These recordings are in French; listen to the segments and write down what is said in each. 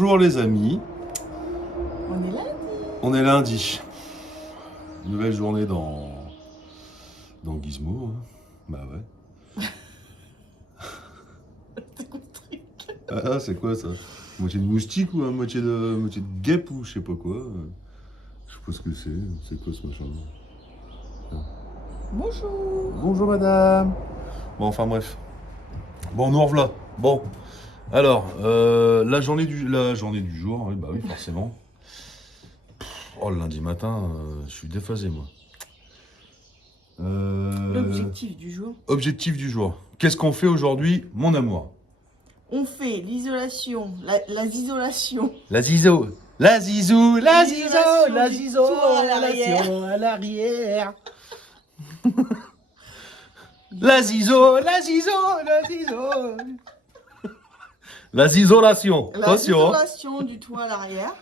Bonjour les amis, On est lundi. on est lundi. Nouvelle journée dans Gizmo. Hein. Bah ouais. C'est quoi ce truc? Ah, c'est quoi ça? Moitié de moustique ou moitié de guêpe ou je sais pas quoi. Je sais pas ce que c'est. C'est quoi ce machin? Bonjour. Bonjour madame. Bon, enfin bref. Bon, nous revoilà. Bon, alors, la journée du jour, oui, bah oui, forcément. Oh, le lundi matin, je suis déphasé, moi. L'objectif du jour. Objectif du jour. Qu'est-ce qu'on fait aujourd'hui, mon amour? On fait l'isolation, la zisolation. La zizo. La zizou, la zizo, la Du zizo, toit à l'arrière. à l'arrière. La zizo, la zizo, la zizo. La zisolation. La Attention. Hein. zisolation du toit à l'arrière.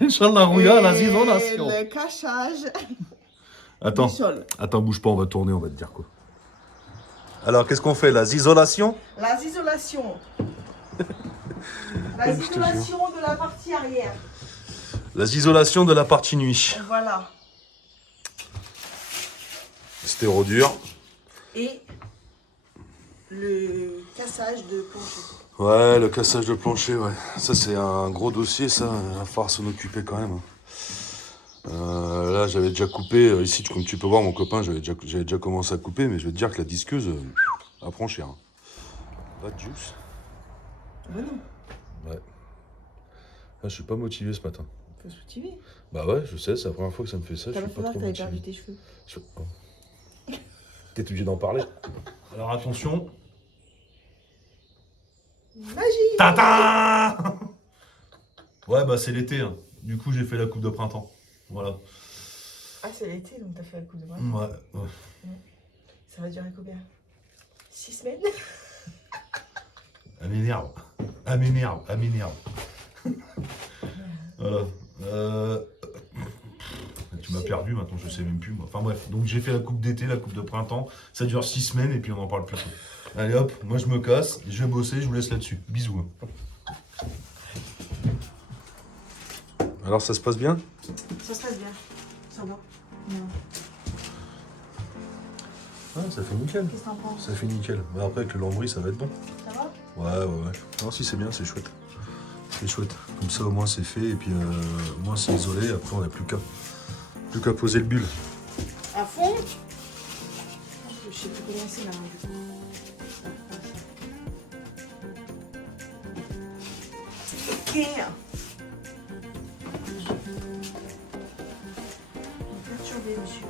Inch'Allah, rouya, la Et zisolation. le cachage Attends, du sol. attends, bouge pas, on va tourner, on va te dire quoi. Alors, qu'est-ce qu'on fait? La zisolation? La zisolation. La Je te zisolation de la partie arrière. La zisolation de la partie nuit. Voilà. Stéro dur. Et le cassage de plancher. Ouais, le cassage de plancher, ouais. Ça, c'est un gros dossier, ça. Il va falloir s'en occuper quand même. Là, j'avais déjà coupé. Ici, comme tu peux voir, mon copain, j'avais déjà commencé à couper, mais je vais te dire que la disqueuse, elle prend cher. Hein. Pas de juice. Ben non, Ouais. Ah, je suis pas motivé ce matin. faut se motiver. Bah ouais, je sais, c'est la première fois que ça me fait ça. Je T'as suis pas pas fait trop que t'avais perdu motivé. tes cheveux. Oh. T'es obligé d'en parler. Alors attention. Magie. Tata. Ouais, bah c'est l'été. Hein. Du coup, j'ai fait la coupe de printemps. Voilà. Ah, c'est l'été, donc t'as fait la coupe de bras. Ouais, ouais. Ça va durer combien? 6 semaines? Elle m'énerve. Elle m'énerve. Elle m'énerve. Voilà. Tu m'as perdu maintenant, je sais même plus. Moi. Enfin bref, donc j'ai fait la coupe d'été, la coupe de printemps. Ça dure 6 semaines et puis on en parle plus tôt. Allez hop, moi je me casse, je vais bosser, je vous laisse là-dessus. Bisous. Alors ça se passe bien? Ça se passe bien. Ça va. Ouais, ça fait nickel. Qu'est-ce que t'en penses? Ça fait nickel. Mais après avec le lambris, ça va être bon. Ça va? Ouais, ouais, ouais. Non, si c'est bien, c'est chouette. C'est chouette. Comme ça au moins c'est fait et puis au moins c'est isolé. Après on n'a plus qu'à poser le bulle. À fond? Je sais plus comment c'est là, du coup. Ok. Perturbé, monsieur.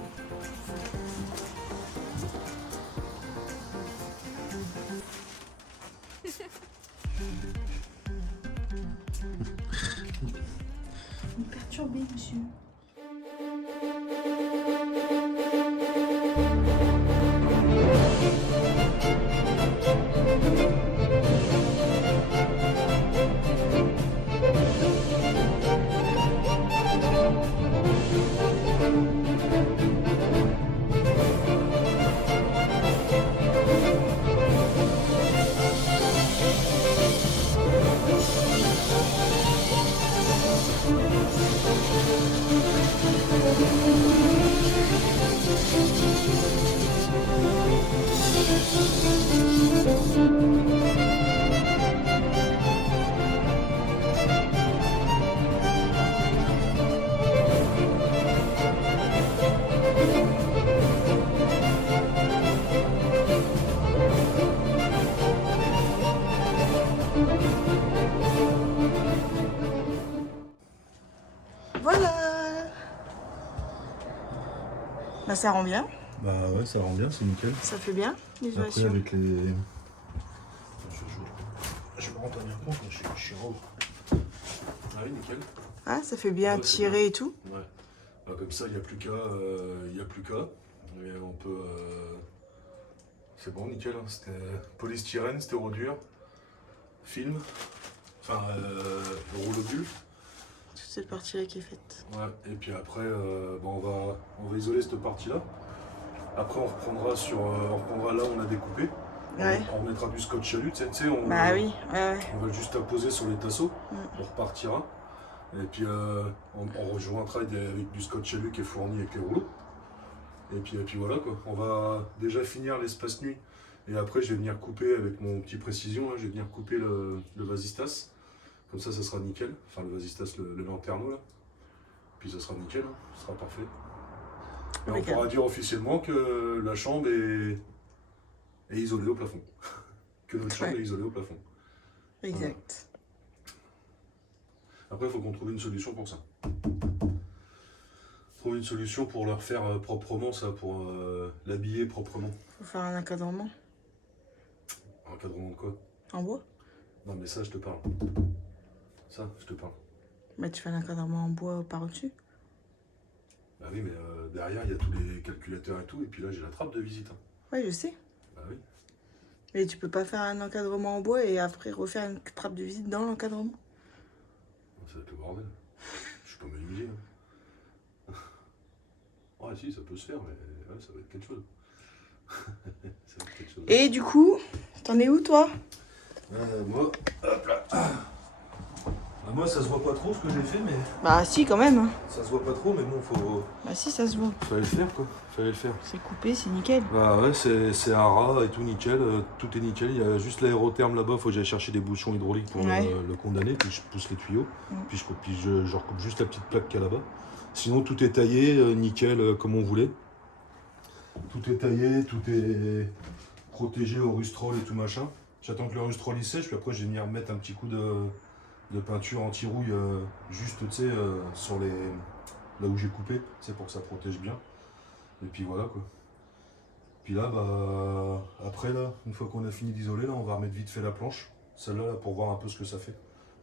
Perturbé, monsieur. Voilà. Bah ça rend bien, Bah ouais, ça rend bien, c'est nickel. ça fait bien Après l'isolation. avec les... Je me rends pas bien compte, mais je suis en haut. Ah oui, nickel. Ah, ça fait bien Ouais, c'est tirer et tout. Ouais. Bah, comme ça, il n'y a plus qu'à. Et on peut. C'est bon, nickel. Hein. C'était polystyrène, stéro dur, film, enfin, rouleau bulle. Toute cette partie-là qui est faite. Ouais. Et puis après, bon, on va isoler cette partie-là. Après, on reprendra là où on a découpé. Ouais. On mettra du scotch chalut, tu sais, on, Bah oui, ouais. on va juste apposer sur les tasseaux, on repartira. Et puis on rejoindra avec du scotch chalut qui est fourni avec les rouleaux. Et puis voilà quoi, on va déjà finir l'espace nuit. Et après je vais venir couper avec mon petit précision, là, je vais venir couper le vasistas. Comme ça sera nickel, enfin le vasistas, le lanterneau là. Puis ça sera nickel, hein, ce sera parfait. Et on pourra dire officiellement que la chambre est isolée au plafond. Que notre chambre est isolée au plafond. Exact. Après, il faut qu'on trouve une solution pour ça. Trouver une solution pour leur faire proprement ça, pour l'habiller proprement. Faut faire un encadrement. Un encadrement de quoi? En bois? Non mais ça, je te parle. Ça, je te parle. Bah tu fais un encadrement en bois par-dessus. Bah oui, mais derrière, il y a tous les calculateurs et tout. Et puis là, j'ai la trappe de visite. Hein. Ouais, je sais. Bah oui. Mais tu peux pas faire un encadrement en bois et après refaire une trappe de visite dans l'encadrement. Ça va être le bordel. Je suis pas menuisier. Hein. Ouais, si, ça peut se faire, mais ouais, ça va être quelque chose. Ça va être quelque chose. Et du coup, t'en es où toi? Moi, hop là. Moi, ça se voit pas trop ce que j'ai fait, mais. Bah si, quand même. Hein. Ça se voit pas trop, mais bon, faut. Bah si, ça se voit. Fallait le faire, quoi. Fallait le faire. C'est coupé, c'est nickel. Bah ouais, c'est un rat et tout nickel. Tout est nickel. Il y a juste l'aérotherme là-bas. Faut que j'aille chercher des bouchons hydrauliques pour le condamner. Puis je pousse les tuyaux. Puis je recoupe juste la petite plaque qu'il y a là-bas. Sinon, tout est taillé, nickel, comme on voulait. Tout est taillé, tout est protégé au rustrol et tout machin. J'attends que le rustrol il sèche, puis après je vais venir mettre un petit coup de peinture anti-rouille juste, tu sais, sur les là où j'ai coupé, c'est pour que ça protège bien. Et puis voilà quoi. Puis là, bah après là, une fois qu'on a fini d'isoler, là, on va remettre vite fait la planche, celle-là là, pour voir un peu ce que ça fait,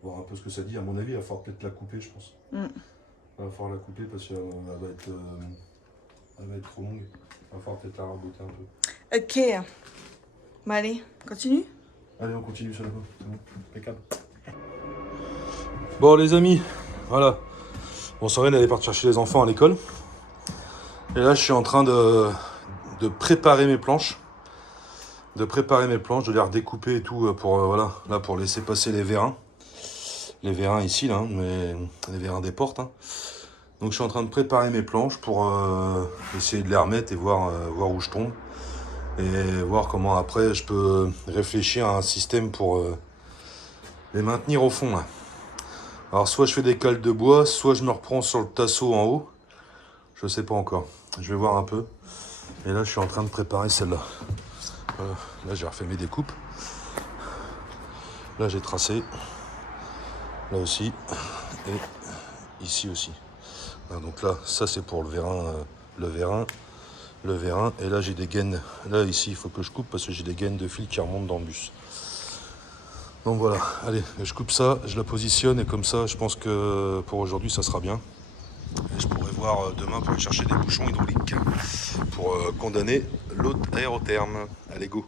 voir un peu ce que ça dit. À mon avis, il va falloir peut-être la couper, je pense. Il va falloir la couper parce qu'elle va être trop longue. Il va falloir peut-être la raboter un peu. Ok. Bah allez, continue. Allez, on continue sur la peau. C'est bon, impeccable. Bon, les amis, voilà. On s'en vient d'aller partir chercher les enfants à l'école. Et là, je suis en train de préparer mes planches. De les redécouper et tout pour, voilà, là, pour laisser passer les vérins. Les vérins ici, là, mais les vérins des portes. Hein. Donc, je suis en train de préparer mes planches pour essayer de les remettre et voir où je tombe. Et voir comment après je peux réfléchir à un système pour les maintenir au fond là. Alors soit je fais des cales de bois, soit je me reprends sur le tasseau en haut. Je sais pas encore. Je vais voir un peu. Et là je suis en train de préparer celle-là. Voilà. Là j'ai refait mes découpes. Là j'ai tracé. Là aussi. Et ici aussi. Voilà, donc là ça c'est pour le vérin. Et là j'ai des gaines, là ici il faut que je coupe parce que j'ai des gaines de fil qui remontent dans le bus. Donc voilà, allez, je coupe ça, je la positionne et comme ça je pense que pour aujourd'hui ça sera bien. Et je pourrai voir demain pour aller chercher des bouchons hydrauliques pour condamner l'autre aérotherme. Allez go.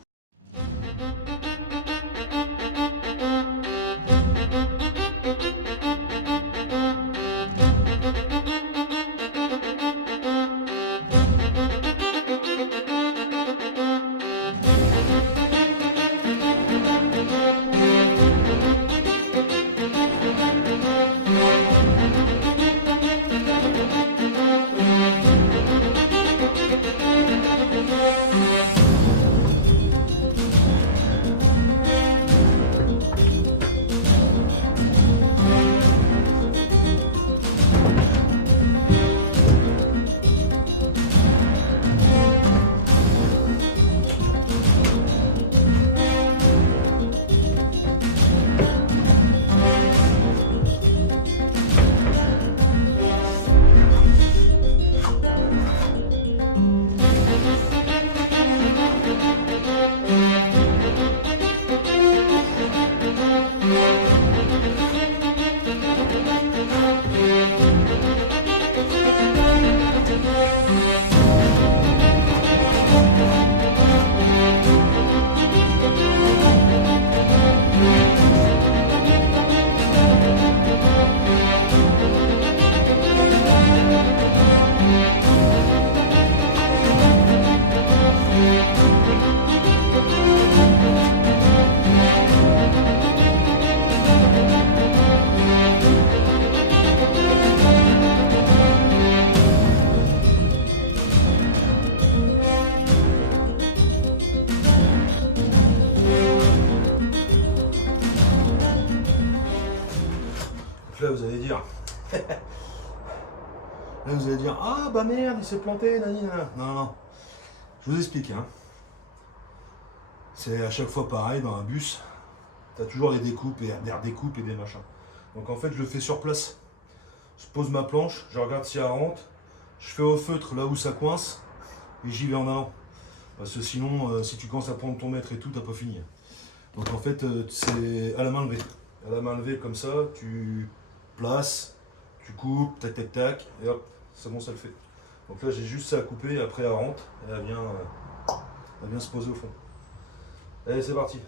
Là, vous allez dire, ah bah merde, il s'est planté, nani, nana. Non, non, je vous explique. Hein. C'est à chaque fois pareil dans un bus. T'as toujours des découpes et des machins. Donc en fait, je le fais sur place. Je pose ma planche, je regarde si elle rentre, je fais au feutre là où ça coince et j'y vais en avant. Parce que sinon, si tu commences à prendre ton mètre et tout, t'as pas fini. Donc en fait, c'est à la main levée. À la main levée comme ça, tu places, tu coupes, tac tac tac, et hop, c'est bon, ça le fait. Donc là, j'ai juste ça à couper, et après elle rentre, et elle vient se poser au fond. Allez, c'est parti.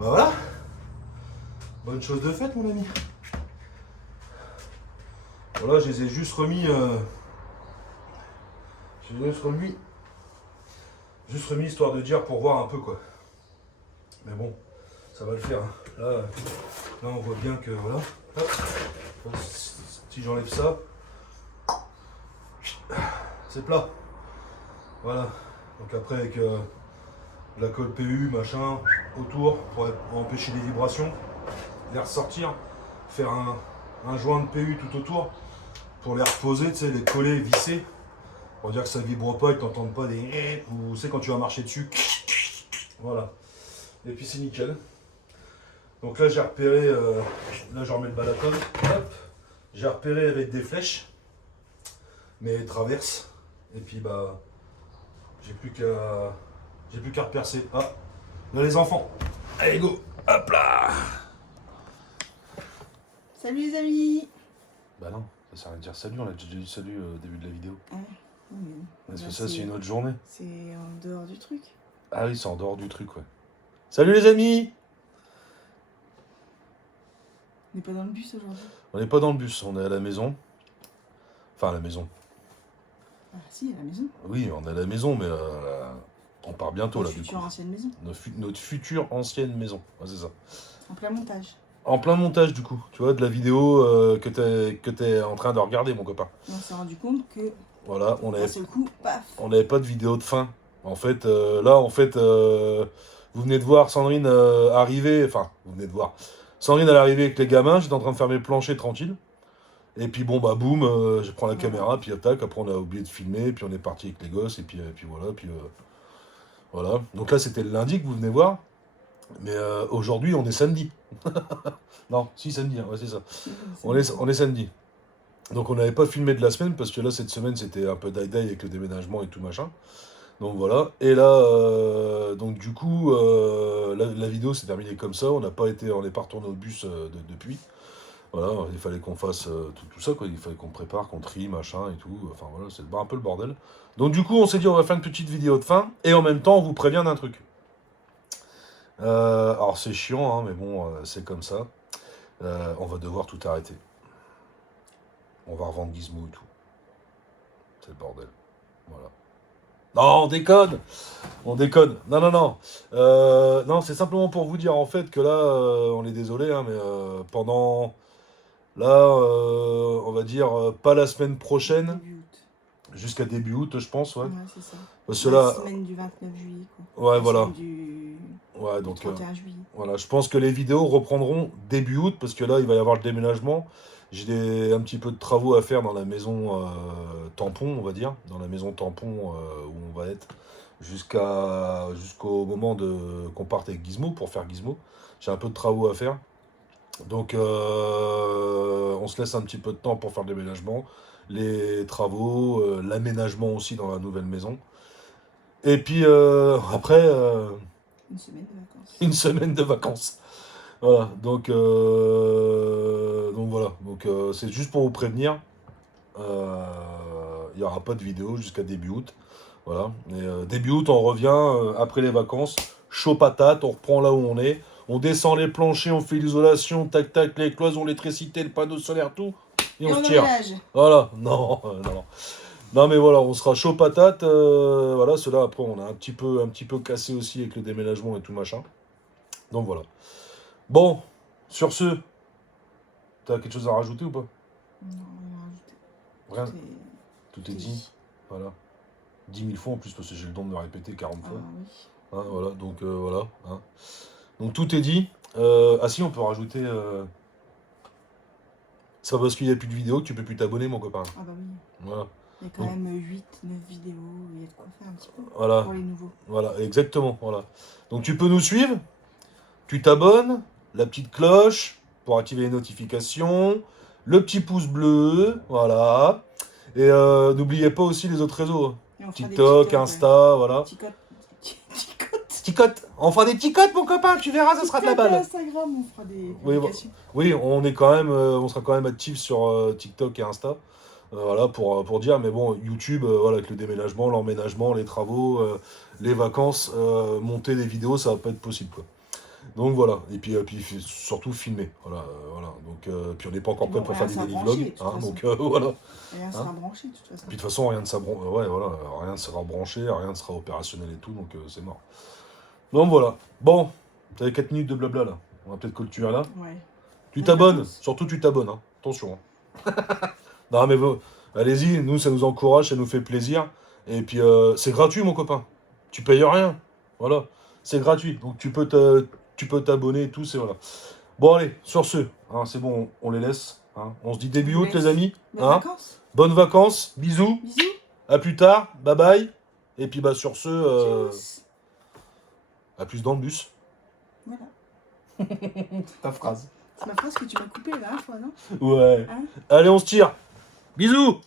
Bah voilà. Bonne chose de faite, mon ami. Voilà, je les ai juste remis. Juste remis histoire de dire pour voir un peu quoi. Mais bon, ça va le faire. Hein. Là, on voit bien que voilà. Hop. Si j'enlève ça, c'est plat. Voilà. Donc après avec de la colle PU, machin, autour pour empêcher les vibrations, les ressortir, faire un joint de PU tout autour pour les reposer, tu sais, les coller, visser, pour dire que ça vibre pas et que t'entends pas des ou tu sais quand tu vas marcher dessus. Voilà. Et puis c'est nickel. Donc là j'ai repéré, là je remets le balafon, hop, j'ai repéré avec des flèches, mes traverses, et puis bah j'ai plus qu'à repercer. Ah, là les enfants. Allez go, hop là. Salut les amis. Bah non, ça sert à rien de dire salut, on a déjà dit salut au début de la vidéo. Parce que Bah, ça, c'est une autre journée. C'est en dehors du truc. Ah oui, c'est en dehors du truc, ouais. Salut les amis! On n'est pas dans le bus aujourd'hui. On n'est pas dans le bus, on est à la maison. Enfin, à la maison. Ah si, à la maison. Oui, on est à la maison, mais on part bientôt, là, du coup. Future ancienne maison. Notre future ancienne maison. Ouais, c'est ça. En plein montage. En plein montage, du coup. Tu vois, de la vidéo que t'es en train de regarder, mon copain. On s'est rendu compte que Voilà, d'un seul coup, paf. on n'avait pas de vidéo de fin. En fait, là, vous venez de voir Sandrine arriver. Enfin, vous venez de voir. Sandrine, elle est arrivée avec les gamins. J'étais en train de faire mes planchers tranquille. Et puis, bon, bah, boum, je prends la caméra. Puis, attaque. Après, on a oublié de filmer. Puis, on est parti avec les gosses. Et puis voilà. Puis, voilà. Donc là, c'était le lundi que vous venez voir. Mais aujourd'hui, on est samedi. Non, si, samedi. Hein, ouais, c'est ça. On est samedi. Donc on n'avait pas filmé de la semaine parce que là cette semaine c'était un peu die-die avec le déménagement et tout machin. Donc voilà. Et là donc du coup la vidéo s'est terminée comme ça. On n'est pas retourné au bus depuis. Voilà, il fallait qu'on fasse tout ça quoi. Il fallait qu'on prépare, qu'on trie machin et tout. Enfin voilà, c'est un peu le bordel. Donc du coup on s'est dit on va faire une petite vidéo de fin et en même temps on vous prévient d'un truc. Alors c'est chiant hein, mais bon c'est comme ça. On va devoir tout arrêter. On va revendre Gizmo et tout. C'est le bordel. Voilà. Non, on déconne. On déconne. Non, non, non. Non, c'est simplement pour vous dire en fait que là, on est désolé, hein, mais pendant... Là, on va dire, pas la semaine prochaine, Début août. jusqu'à début août, je pense, ouais. Ouais, c'est ça. Parce que La là... semaine du 29 juillet, quoi. Ouais, La voilà. semaine du Ouais, donc... 31 juillet. Voilà, je pense que les vidéos reprendront début août, parce que là, il va y avoir le déménagement. J'ai un petit peu de travaux à faire dans la maison tampon, on va dire. Dans la maison tampon où on va être jusqu'au moment qu'on parte avec Gizmo, pour faire Gizmo. J'ai un peu de travaux à faire. Donc, on se laisse un petit peu de temps pour faire le déménagement. Les travaux, l'aménagement aussi dans la nouvelle maison. Et puis, après... Une semaine de vacances. Une semaine de vacances. Voilà, donc voilà, donc c'est juste pour vous prévenir, il n'y aura pas de vidéo jusqu'à début août, voilà, et début août on revient après les vacances, chaud patate, on reprend là où on descend les planchers, on fait l'isolation, tac tac, les cloisons, l'électricité, le panneau solaire, tout, et on se tire. Emménage. Voilà, non, non, non. Non mais voilà, on sera chaud patate. Voilà, ceux-là après on a un petit peu cassé aussi avec le déménagement et tout machin. Donc voilà. Bon, sur ce, t'as quelque chose à rajouter ou pas? Non, rien à Rien. rajouter. Tout est dit. Voilà. 10 000 fois en plus parce que j'ai le don de me répéter 40 Ah fois. oui. Hein, voilà, donc voilà. Hein. Donc tout est dit. Ah si, on peut rajouter. C'est pas parce qu'il n'y a plus de vidéos que tu peux plus t'abonner, mon copain. Ah bah oui. Voilà. Il y a quand Donc- même 8, 9 vidéos, il y a de quoi faire un petit peu. Voilà. Pour les nouveaux. Voilà, exactement. Voilà. Donc tu peux nous suivre, tu t'abonnes, la petite cloche pour activer les notifications, le petit pouce bleu, voilà. Et n'oubliez pas aussi les autres réseaux. Hein. Et on fera des TikTok, TikTok, Insta, voilà. TikTok. Ticote. On fera des ticotes, mon copain, tu verras, ça sera de la TikTok et balle. Instagram, on fera des Oui, publications. Oui, on est quand même, on sera quand même actifs sur TikTok et Insta. Voilà, pour dire, mais bon, YouTube, voilà, avec le déménagement, l'emménagement, les travaux, les vacances, monter des vidéos, ça va pas être possible, quoi. Donc voilà, et puis, surtout filmer, voilà, voilà. Donc, puis on n'est pas encore Puis prêt bon, pour rien faire des sera daily branché, vlogs, de toute hein, façon. donc voilà. Rien sera branché de toute façon. Puis de toute façon, rien ne sera branché, rien ne sera opérationnel et tout, donc c'est mort. Donc voilà. Bon, t'avais 4 minutes de blabla là. On va peut-être clôturer là. Ouais. Tu Bonne t'abonnes, vacances. surtout tu t'abonnes, hein. Attention. Hein. Non mais allez-y, nous ça nous encourage, ça nous fait plaisir. Et puis c'est gratuit mon copain. Tu payes rien. Voilà. C'est gratuit. Donc tu peux t'abonner et tout, c'est voilà. Bon allez, sur ce, hein, c'est bon, on les laisse. Hein. On se dit début On août laisse. les amis. Bonnes Hein. vacances. Bonnes vacances, bisous, Bisous. à plus tard, bye bye. Et puis bah sur ce, Tchuss. à plus dans le bus. Voilà. Ta phrase. C'est ma phrase que tu m'as coupée la dernière fois, non? Ouais. Hein? Allez, on se tire. Bisous.